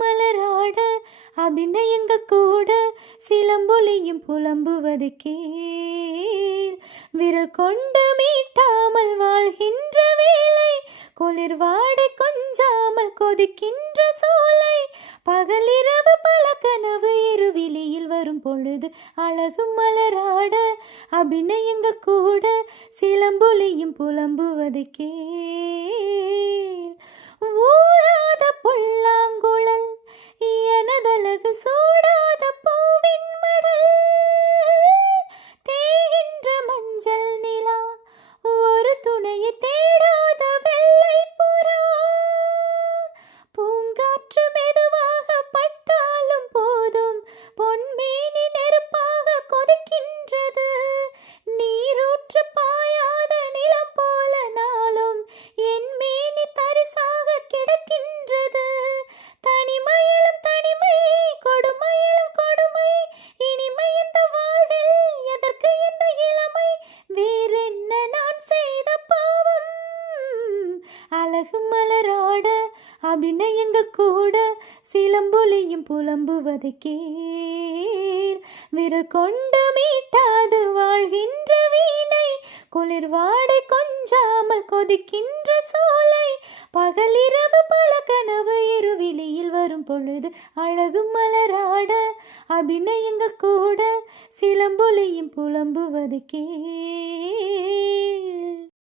மலராட அபிநயங்கள் கூட சிலம்பொலியும் புலம்புவது கேள். விரல் கொண்டு மீட்டாமல் வாழ்கின்ற வேளை, குளிர் வாடை கொஞ்சாமல் கொதிக்கின்ற சோலை, பகலிரவு பல கனவு இருவிழியில் வரும் பொழுது அழகு மலராட அபிநயங்கள் கூட சிலம்பொலியும் புலம்புவது கேள். ஊராத புல்லாங்குழல் எனதழகு சூடாத பூவின் மடல், தேகின்ற மஞ்சள் நிலா ஒரு துணையை தேடாத வெள்ளை புறா, பூங்காற்று மெதுவாக பட்டாலும் போதும் பொன்மேனி நெருப்பாக கொதிக்கின்றது, நீரூற்று பாயாத நிலம் போல நாளும் என் மேனி தரிசாக கிடக்கின்றது. தனிமையிலும் தனிமை, கொடுமையிலும் கொடுமை, இனிமை இந்த வாழ்வில் எதற்கு இந்த இளமை, வேறென்ன நான் செய்த பாவம். அழகு மலராட அபிநயங்கள் கூட சிலம்பொலியும் புலம்புவது கேள். விரல் கொண்டு மீட்டாது வாழ்கின்ற வீணை, குளிர் வாடை கொஞ்சாமல் கொதிக்கின்ற சோலை, பகலிரவு பல கனவு இருவிழியில் வரும் பொழுது அழகு மலராட அபிநயங்கள் கூட சிலம்பொலியும் புலம்புவது கேள்.